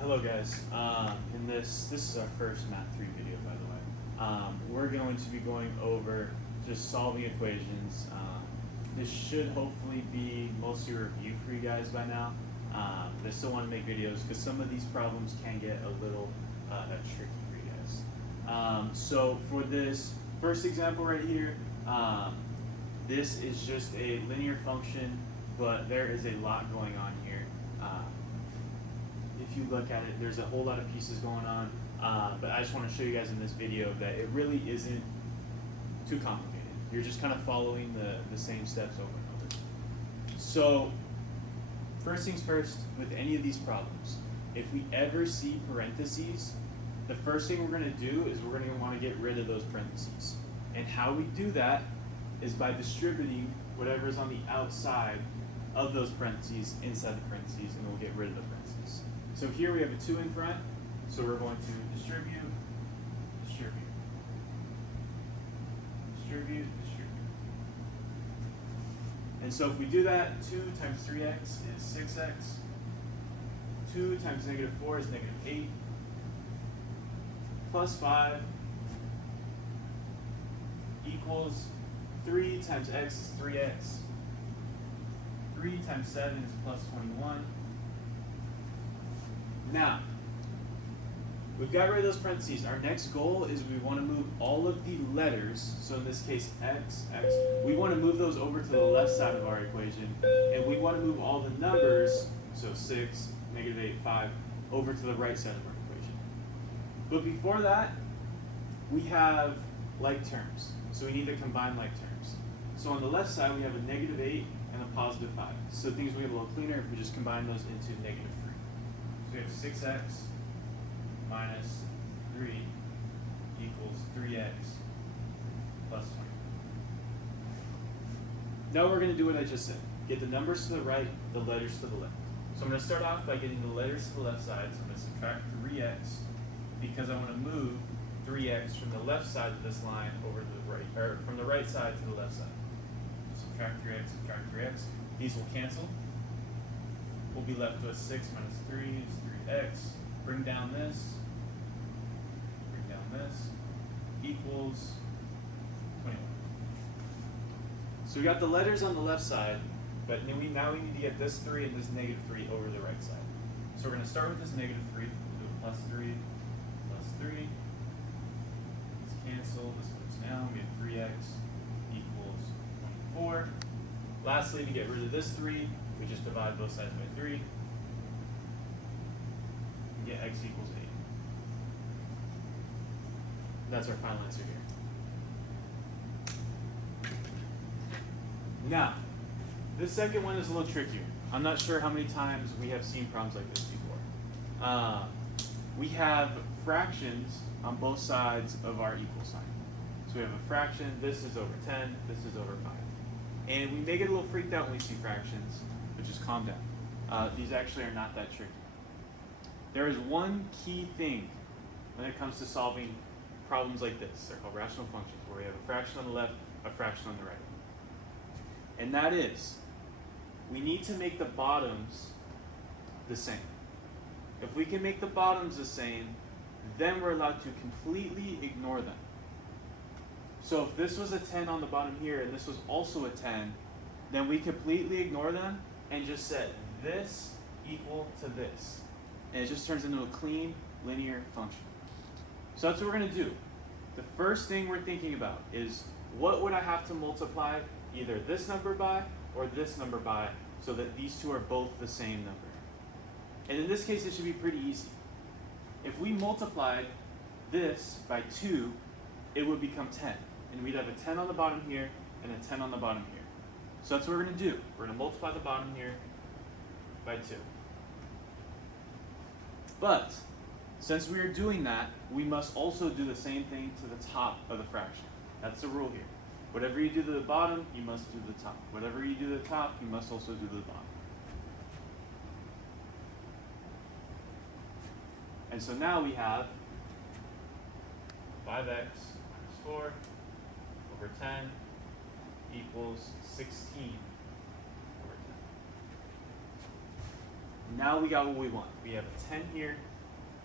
Hello guys, this is our first Math 3 video, by the way. We're going to be going over just solving equations. This should hopefully be mostly a review for you guys by now. But I still want to make videos because some of these problems can get a little tricky for you guys. So for this first example right here, this is just a linear function, but there is a lot going on here. If you look at it, there's a whole lot of pieces going on, but I just want to show you guys in this video that it really isn't too complicated. You're just kind of following the same steps over and over. So first things first, with any of these problems, if we ever see parentheses, the first thing we're going to do is we're going to want to get rid of those parentheses. And how we do that is by distributing whatever is on the outside of those parentheses inside the parentheses, and we'll get rid of the parentheses. So here we have a 2 in front, so we're going to distribute, distribute, distribute, distribute. And so if we do that, 2 times 3x is 6x, 2 times negative 4 is negative 8, plus 5 equals 3 times x is 3x, 3 times 7 is plus 21. Now, we've got rid of those parentheses. Our next goal is we want to move all of the letters, so in this case x, we want to move those over to the left side of our equation, and we want to move all the numbers, so 6, negative 8, 5, over to the right side of our equation. But before that, we have like terms, so we need to combine like terms. So on the left side, we have a negative 8 and a positive 5. So things will get a little cleaner if we just combine those into negative 3. So we have 6x minus 3 equals 3x plus 20. Now we're going to do what I just said. Get the numbers to the right, the letters to the left. So I'm going to start off by getting the letters to the left side. So I'm going to subtract 3x because I want to move 3x from the left side of this line over to the right, or from the right side to the left side. Subtract 3x, these will cancel. We'll be left with 6 minus 3 is 3x. Bring down this, equals 21. So we got the letters on the left side, but now we need to get this 3 and this negative 3 over the right side. So we're going to start with this negative 3, we'll do a plus 3, let's cancel, this goes down, we have 3x equals 24. Lastly, to get rid of this 3, we just divide both sides by 3. And get x equals 8. That's our final answer here. Now, this second one is a little trickier. I'm not sure how many times we have seen problems like this before. We have fractions on both sides of our equal sign. So we have a fraction, this is over 10, this is over 5. And we may get a little freaked out when we see fractions, but just calm down. These actually are not that tricky. There is one key thing when it comes to solving problems like this. They're called rational functions, where we have a fraction on the left, a fraction on the right. And that is, we need to make the bottoms the same. If we can make the bottoms the same, then we're allowed to completely ignore them. So if this was a 10 on the bottom here and this was also a 10, then we completely ignore them and just set this equal to this. And it just turns into a clean linear function. So that's what we're going to do. The first thing we're thinking about is, what would I have to multiply either this number by or this number by so that these two are both the same number? And in this case, it should be pretty easy. If we multiplied this by 2, it would become 10. And we'd have a 10 on the bottom here and a 10 on the bottom here. So that's what we're going to do. We're going to multiply the bottom here by 2. But since we are doing that, we must also do the same thing to the top of the fraction. That's the rule here. Whatever you do to the bottom, you must do to the top. Whatever you do to the top, you must also do to the bottom. And so now we have 5x minus 4 over 10 equals 16 over 10. Now we got what we want. We have a 10 here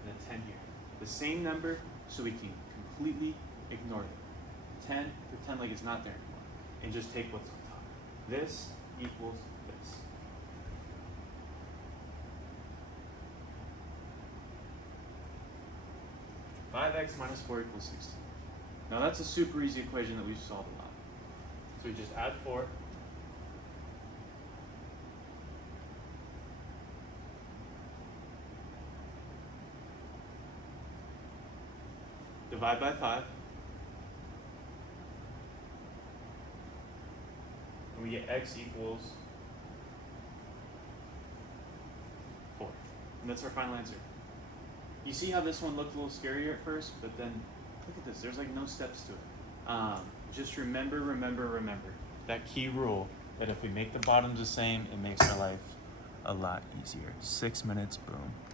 and a 10 here. The same number, so we can completely ignore it. 10, pretend like it's not there anymore, and just take what's on top. This equals this. (5x minus 4 equals 16). Now that's a super easy equation that we've solved a lot. So we just add 4. Divide by 5. And we get x equals 4. And that's our final answer. You see how this one looked a little scarier at first, but then look at this. There's like no steps to it. Just remember that key rule that if we make the bottoms the same, it makes our life a lot easier. 6 minutes, boom.